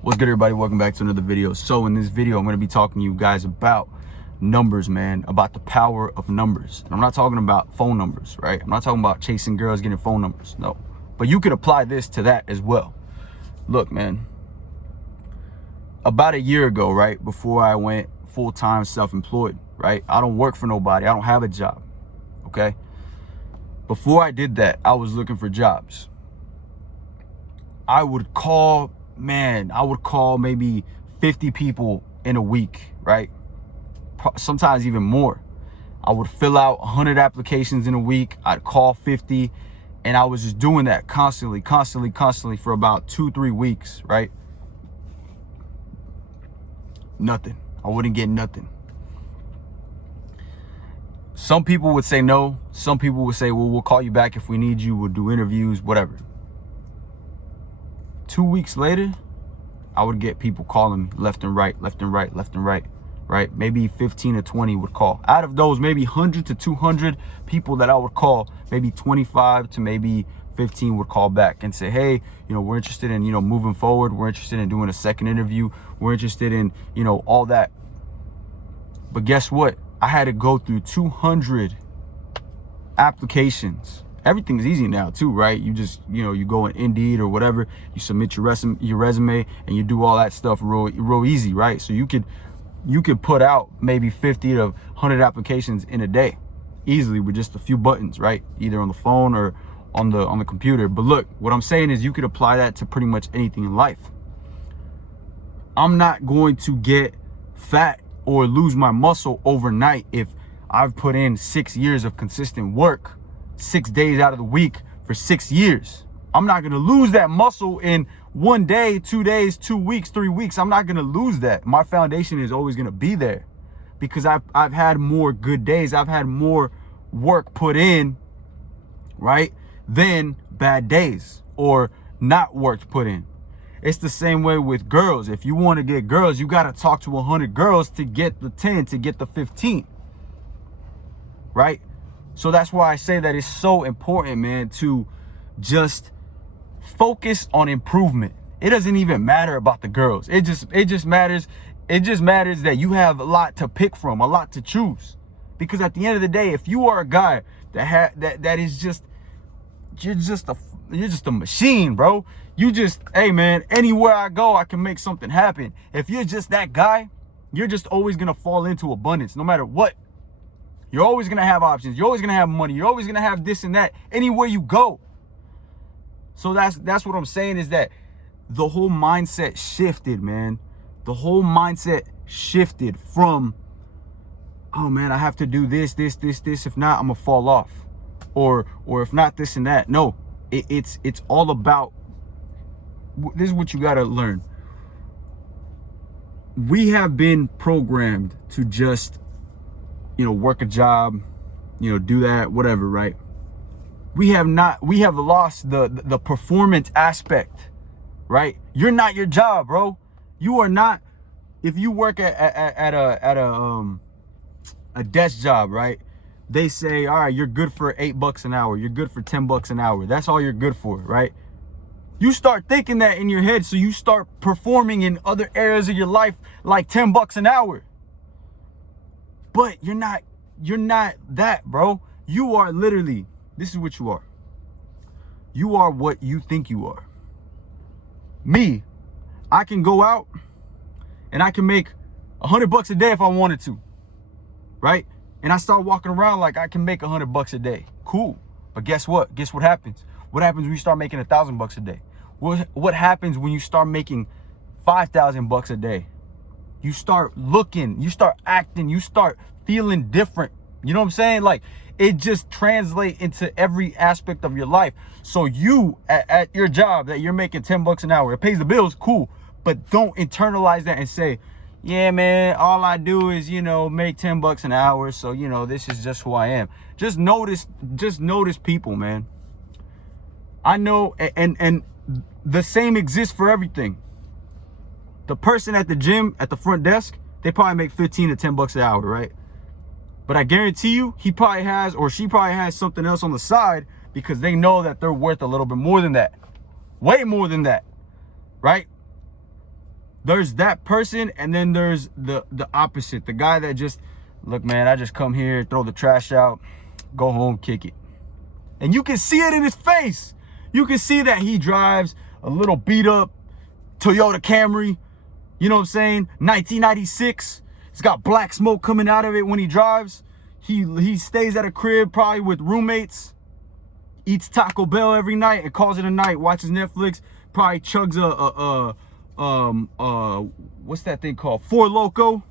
What's good, everybody? Welcome back to another video. So in this video, I'm going to be talking to you guys about numbers, man, about the power of numbers. And I'm not talking about phone numbers, right? I'm not talking about chasing girls, getting phone numbers. No, but you could apply this to that as well. Look, man, about a year ago, right, before I went full-time self-employed, right? I don't work for nobody. I don't have a job, okay? Before I did that, I was looking for jobs. I would call maybe 50 people in a week, right? Sometimes even more. I would fill out 100 applications in a week. I'd call 50, and I was just doing that constantly for about 2-3 weeks, right? Nothing. I wouldn't get nothing. Some people would say no. Some people would say, well, we'll call you back if we need you. We'll do interviews, whatever. 2 weeks later, I would get people calling me left and right, right? Maybe 15 or 20 would call. Out of those, maybe 100 to 200 people that I would call, maybe 25 to maybe 15 would call back and say, hey, we're interested in, moving forward. We're interested in doing a second interview. We're interested in, all that. But guess what? I had to go through 200 applications. Everything's easy now too, right? You just, you go in Indeed or whatever, you submit your resume and you do all that stuff real easy, right? So you could put out maybe 50 to 100 applications in a day easily with just a few buttons, right? Either on the phone or on the computer. But look, what I'm saying is you could apply that to pretty much anything in life. I'm not going to get fat or lose my muscle overnight if I've put in 6 years of consistent work, 6 days out of the week for 6 years. I'm not going to lose that muscle in 1 day, 2 days, 2 weeks, 3 weeks. I'm not going to lose that. My foundation is always going to be there because I've had more good days. I've had more work put in, right, than bad days or not work put in. It's the same way with girls. If you want to get girls, you got to talk to 100 girls to get the 10, to get the 15, right? So that's why I say that it's so important, man, to just focus on improvement. It doesn't even matter about the girls. It just matters that you have a lot to pick from, a lot to choose. Because at the end of the day, if you are a guy that is just you're just a machine, bro. Hey man, anywhere I go, I can make something happen. If you're just that guy, you're just always gonna fall into abundance, no matter what. You're always gonna have options. You're always gonna have money. You're always gonna have this and that anywhere you go. So that's what I'm saying, is that the whole mindset shifted, man. The whole mindset shifted from, oh man, I have to do this. If not, I'm gonna fall off. Or if not this and that. No, it's all about, this is what you gotta learn. We have been programmed to just, work a job, do that, whatever, right? We have lost the performance aspect, right? You're not your job, bro. You are not. If you work at a desk job, right? They say, all right, you're good for $8 an hour. You're good for $10 an hour. That's all you're good for, right? You start thinking that in your head, so you start performing in other areas of your life like $10 an hour. But you're not that, bro. You are literally, this is what you are. You are what you think you are. Me, I can go out and I can make $100 a day if I wanted to, right? And I start walking around like I can make $100 a day. Cool. But guess what? Guess what happens? What happens when you start making $1,000 a day? What happens when you start making $5,000 a day? You start looking, you start acting, you start feeling different. You know what I'm saying? Like, it just translates into every aspect of your life. So you at your job that you're making $10 an hour, it pays the bills, cool. But don't internalize that and say, yeah, man, all I do is, make $10 an hour. So, this is just who I am. Just notice people, man. I know, and the same exists for everything. The person at the gym, at the front desk, they probably make 15 to $10 an hour, right? But I guarantee you, he probably has, or she probably has something else on the side because they know that they're worth a little bit more than that. Way more than that, right? There's that person, and then there's the opposite. The guy that just, look, man, I just come here, throw the trash out, go home, kick it. And you can see it in his face. You can see that he drives a little beat up Toyota Camry, you know what I'm saying? 1996. It's got black smoke coming out of it when he drives. He stays at a crib probably with roommates, eats Taco Bell every night and calls it a night, watches Netflix, probably chugs what's that thing called? Four Loko.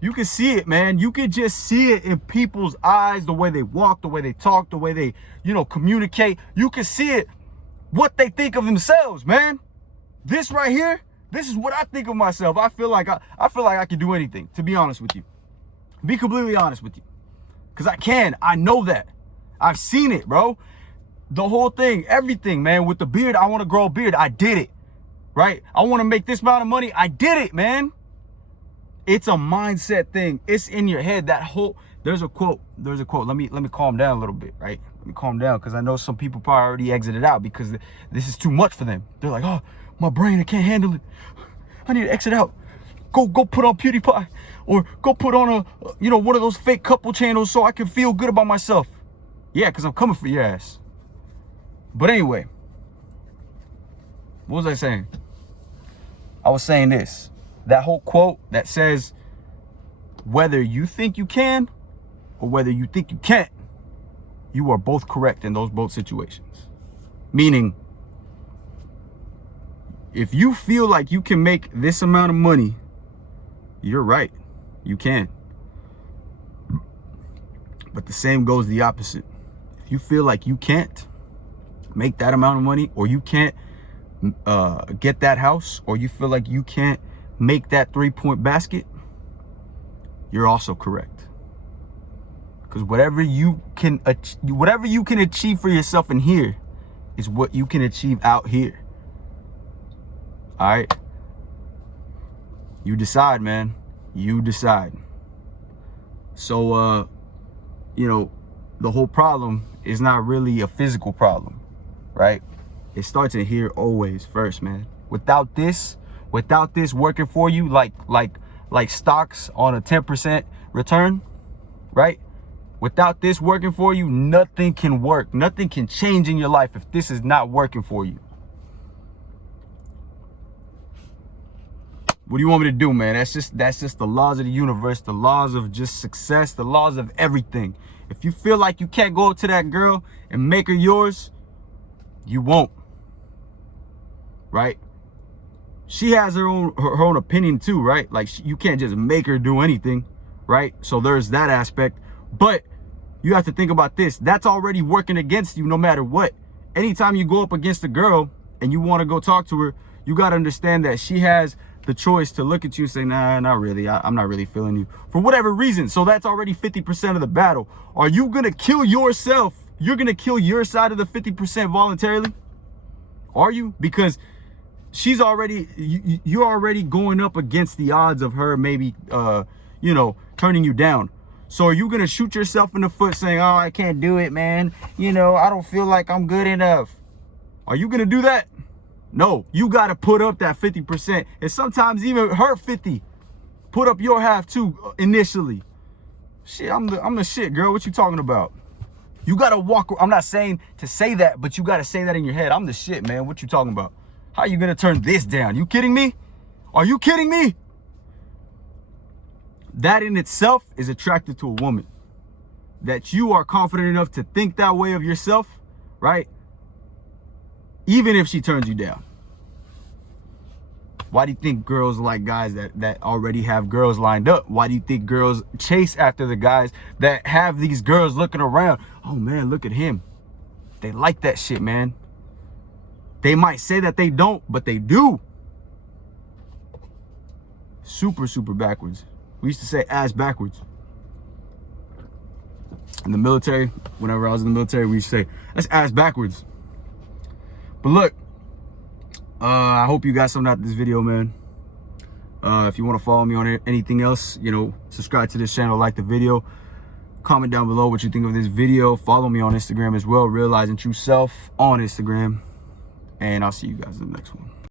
You can see it, man. You can just see it in people's eyes, the way they walk, the way they talk, the way they, you know, communicate. You can see it, what they think of themselves, man. This right here, this is what I think of myself. I feel like I can do anything, to be honest with you. Be completely honest with you. Because I can. I know that. I've seen it, bro. The whole thing, everything, man. With the beard, I want to grow a beard. I did it, right? I want to make this amount of money. I did it, man. It's a mindset thing. It's in your head. That whole, there's a quote. Let me calm down a little bit, right? Let me calm down, because I know some people probably already exited out because this is too much for them. They're like, oh, my brain, I can't handle it. I need to exit out. Go put on PewDiePie, or go put on one of those fake couple channels so I can feel good about myself. Yeah, because I'm coming for your ass. But anyway, what was I saying? I was saying this. That whole quote that says, whether you think you can or whether you think you can't, you are both correct in those both situations. Meaning, if you feel like you can make this amount of money, you're right. You can. But the same goes the opposite. If you feel like you can't make that amount of money, or you can't get that house, or you feel like you can't make that 3-point basket, you're also correct. Because whatever you can achieve for yourself in here is what you can achieve out here. All right? You decide, man. You decide. So, the whole problem is not really a physical problem, right? It starts in here always first, man. Without this working for you, like stocks on a 10% return, right? Without this working for you, nothing can work. Nothing can change in your life if this is not working for you. What do you want me to do, man? That's just the laws of the universe, the laws of just success, the laws of everything. If you feel like you can't go up to that girl and make her yours, you won't. Right? She has her own opinion too, right? Like, you can't just make her do anything, right? So there's that aspect. But you have to think about this. That's already working against you no matter what. Anytime you go up against a girl and you want to go talk to her, you got to understand that she has the choice to look at you and say, nah, not really. I'm not really feeling you for whatever reason. So that's already 50% of the battle. Are you going to kill yourself? You're going to kill your side of the 50% voluntarily? Are you? Because she's already, you're already going up against the odds of her maybe, turning you down. So are you going to shoot yourself in the foot saying, oh, I can't do it, man. I don't feel like I'm good enough. Are you going to do that? No, you got to put up that 50%, and sometimes even her 50. Put up your half too initially. Shit, I'm the shit, girl. What you talking about? You got to walk. I'm not saying to say that, but you got to say that in your head. I'm the shit, man. What you talking about? How you going to turn this down? You kidding me? Are you kidding me? That in itself is attracted to a woman. That you are confident enough to think that way of yourself, right? Even if she turns you down. Why do you think girls like guys that already have girls lined up? Why do you think girls chase after the guys that have these girls looking around? Oh man, look at him. They like that shit, man. They might say that they don't, but they do. Super, super backwards. We used to say ass backwards. In the military, whenever I was in the military, we used to say, that's ass backwards. But look, I hope you got something out of this video, man. If you want to follow me on anything else, subscribe to this channel, like the video, comment down below what you think of this video. Follow me on Instagram as well, Realizing True Self on Instagram. And I'll see you guys in the next one.